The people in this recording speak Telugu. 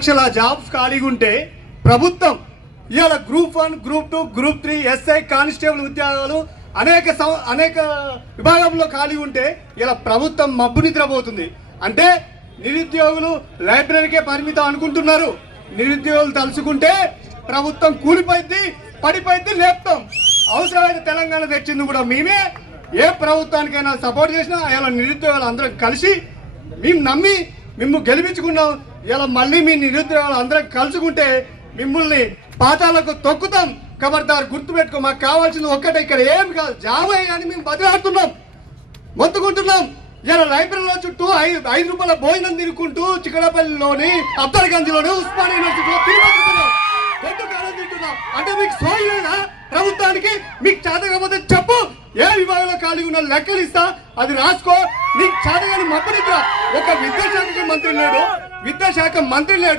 లక్షల జాబ్స్ ఖాళీగా ఉంటే ప్రభుత్వం ఇవాళ group 1, group 2, group 3, SI, constable ఉద్యోగాలు అనేక విభాగంలో ఖాళీ ఉంటే ఇలా ప్రభుత్వం మబ్బు నిద్రపోతుంది. అంటే నిరుద్యోగులు లైబ్రరీకే పరిమితం అనుకుంటున్నారు. నిరుద్యోగులు తలుచుకుంటే ప్రభుత్వం కూలిపోయింది, పడిపోయింది, లేపుతాం. అవసరమైన తెలంగాణ తెచ్చింది కూడా మేమే. ఏ ప్రభుత్వానికైనా సపోర్ట్ చేసినా ఇలా నిరుద్యోగులు అందరం కలిసి మేము నమ్మి మిమ్మల్ని గెలిపించుకున్నాం. ఇలా మళ్ళీ మీ నిరుద్యోగులు అందరం కలుసుకుంటే మిమ్మల్ని పాతాలకు తొక్కుతాం. ఖబర్దార్ గుర్తుపెట్టుకో. మాకు కావాల్సింది ఒక్కటే, ఇక్కడ ఏం కాదు జాబ్ కానీ మేము బదిలాడుతున్నాం, మొత్తుకుంటున్నాం. ఇలా లైబ్రరీలో చుట్టూ 5 రూపాయల భోజనం తినుకుంటూ చిక్కడపల్లిలోని అబ్దర్గంజ్లోని ఉస్మానియా యూనివర్సిటీలో తిరుగుతున్నాం, కొట్టుకాలం తింటున్నాం. అంటే మీకు సోయలేదా ప్రభుత్వానికి? మీకు చేత కాకపోతే చెప్పు, ఏ విభాగంలో ఖాళీ ఉన్న లెక్కలు ఇస్తా, అది రాసుకో. నీకు చేతగాని మబ్బనిద్ర. ఒక విద్యాశాఖ మంత్రి లేడు,